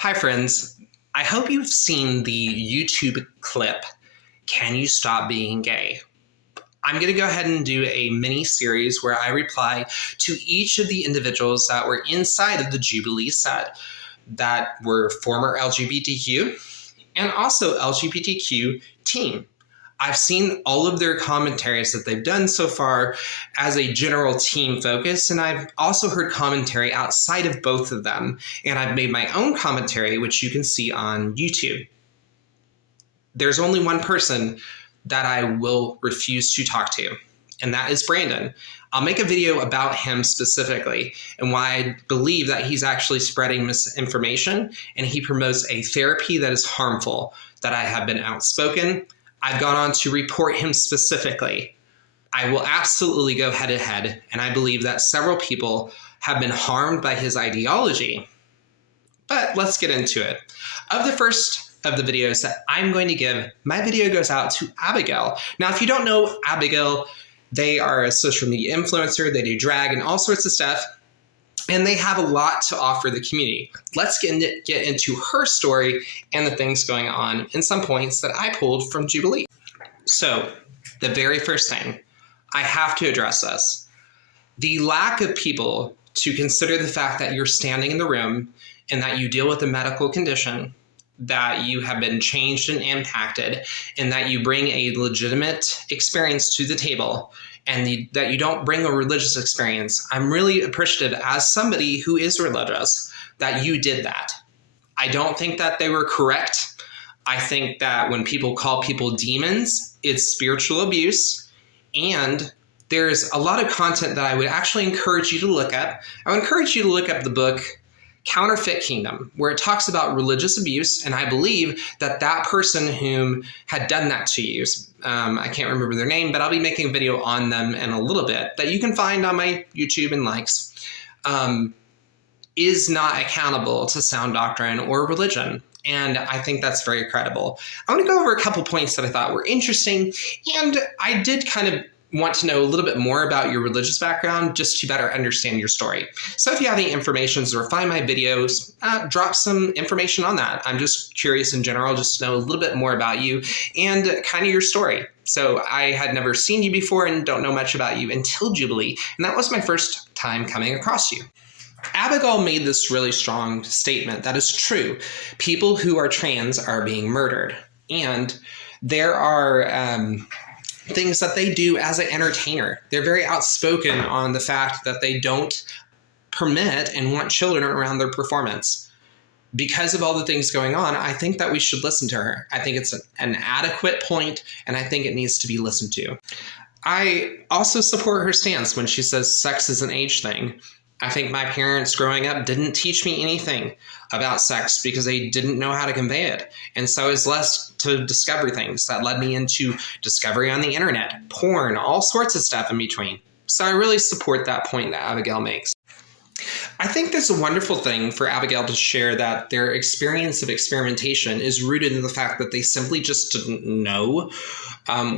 Hi friends, I hope you've seen the YouTube clip, Can You Stop Being Gay? I'm going to go ahead and do a mini series where I reply to each of the individuals that were inside of the Jubilee set that were former LGBTQ and also LGBTQ team. I've seen all of their commentaries that they've done so far as a general team focus, and I've also heard commentary outside of both of them, and I've made my own commentary, which you can see on YouTube. There's only one person that I will refuse to talk to, and that is Brandon. I'll make a video about him specifically and why I believe that he's actually spreading misinformation and he promotes a therapy that is harmful, that I have been outspoken. I've gone on to report him specifically. I will absolutely go head to head, and I believe that several people have been harmed by his ideology. But let's get into it. Of the first of the videos that I'm going to give, my video goes out to Abigail. Now, if you don't know Abigail, they are a social media influencer. They do drag and all sorts of stuff, and they have a lot to offer the community. Let's get into her story and the things going on and some points that I pulled from Jubilee. So the very first thing, I have to address this. The lack of people to consider the fact that you're standing in the room and that you deal with a medical condition, that you have been changed and impacted, and that you bring a legitimate experience to the table, and that you don't bring a religious experience. I'm really appreciative as somebody who is religious that you did that. I don't think that they were correct. I think that when people call people demons, it's spiritual abuse. And there's a lot of content that I would actually encourage you to look at. I would encourage you to look up the book Counterfeit Kingdom, where it talks about religious abuse, and I believe that that person whom had done that to you, I can't remember their name, but I'll be making a video on them in a little bit that you can find on my YouTube and likes, is not accountable to sound doctrine or religion. And I think that's very credible. I want to go over a couple points that I thought were interesting, and I did kind of want to know a little bit more about your religious background just to better understand your story. So if you have any information or find my videos, drop some information on that. I'm just curious in general, just to know a little bit more about you and kind of your story. So I had never seen you before and don't know much about you until Jubilee, and that was my first time coming across you. Abigail made this really strong statement that is true. People who are trans are being murdered, and there are things that they do as an entertainer. They're very outspoken on the fact that they don't permit and want children around their performance. Because of all the things going on, I think that we should listen to her. I think it's an adequate point, and I think it needs to be listened to. I also support her stance when she says sex is an age thing. I think my parents growing up didn't teach me anything about sex because they didn't know how to convey it. And so I was left to discover things that led me into discovery on the internet, porn, all sorts of stuff in between. So I really support that point that Abigail makes. I think that's a wonderful thing for Abigail to share, that their experience of experimentation is rooted in the fact that they simply just didn't know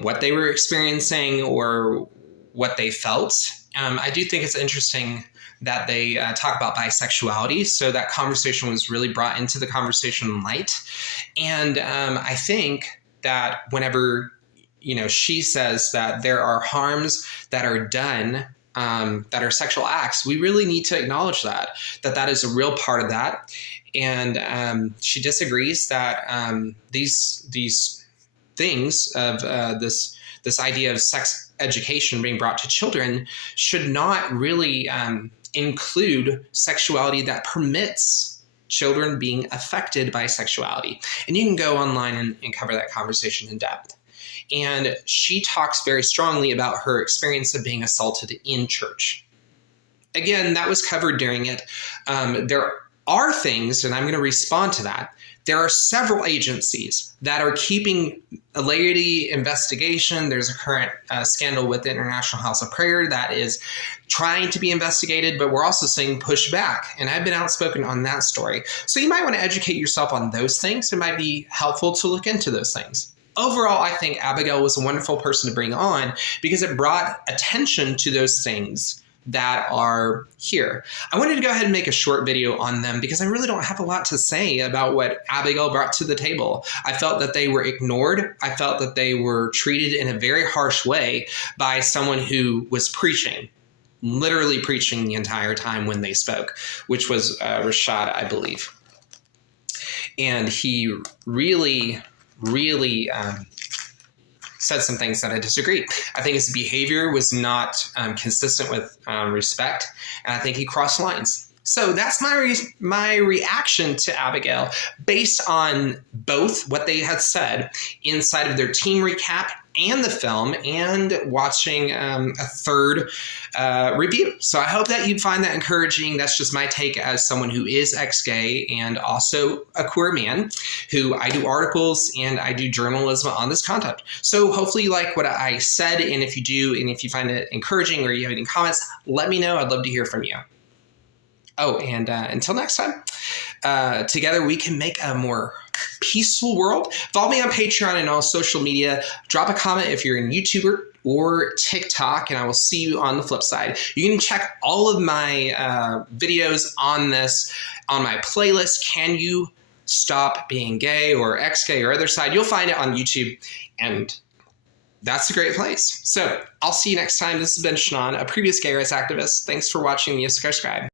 what they were experiencing or what they felt. I do think it's interesting that they talk about bisexuality. So that conversation was really brought into the conversation in light. And I think that whenever, she says that there are harms that are done, that are sexual acts, we really need to acknowledge that is a real part of that. And she disagrees that these things of this idea of sex education being brought to children should not really include sexuality that permits children being affected by sexuality. And you can go online and cover that conversation in depth. And she talks very strongly about her experience of being assaulted in church. Again, that was covered during it. There are things, and I'm going to respond to that. There are several agencies that are keeping a laity investigation. There's a current scandal with the International House of Prayer that is trying to be investigated, but we're also seeing pushback. And I've been outspoken on that story. So you might want to educate yourself on those things. It might be helpful to look into those things. Overall, I think Abigail was a wonderful person to bring on because it brought attention to those things that are here. I wanted to go ahead and make a short video on them because I really don't have a lot to say about what Abigail brought to the table. I felt that they were ignored. I felt that they were treated in a very harsh way by someone who was preaching, literally preaching the entire time when they spoke, which was Rashad, I believe. And he really said some things that I disagree. I think his behavior was not consistent with respect, and I think he crossed lines. So that's my reaction to Abigail based on both what they had said inside of their team recap and the film, and watching a third review. So I hope that you'd find that encouraging. That's just my take as someone who is ex-gay and also a queer man, who I do articles and I do journalism on this content. So hopefully you like what I said, and if you do, and if you find it encouraging or you have any comments, let me know. I'd love to hear from you. Oh, and until next time, together we can make a more peaceful world. Follow me on Patreon and all social media. Drop a comment if you're a YouTuber or TikTok, and I will see you on the flip side. You can check all of my videos on this on my playlist, Can You Stop Being Gay, or Ex-Gay, or Other Side. You'll find it on YouTube, and that's a great place. So I'll see you next time. This has been Shnon, a previous gay rights activist. Thanks for watching the YissakarScribe.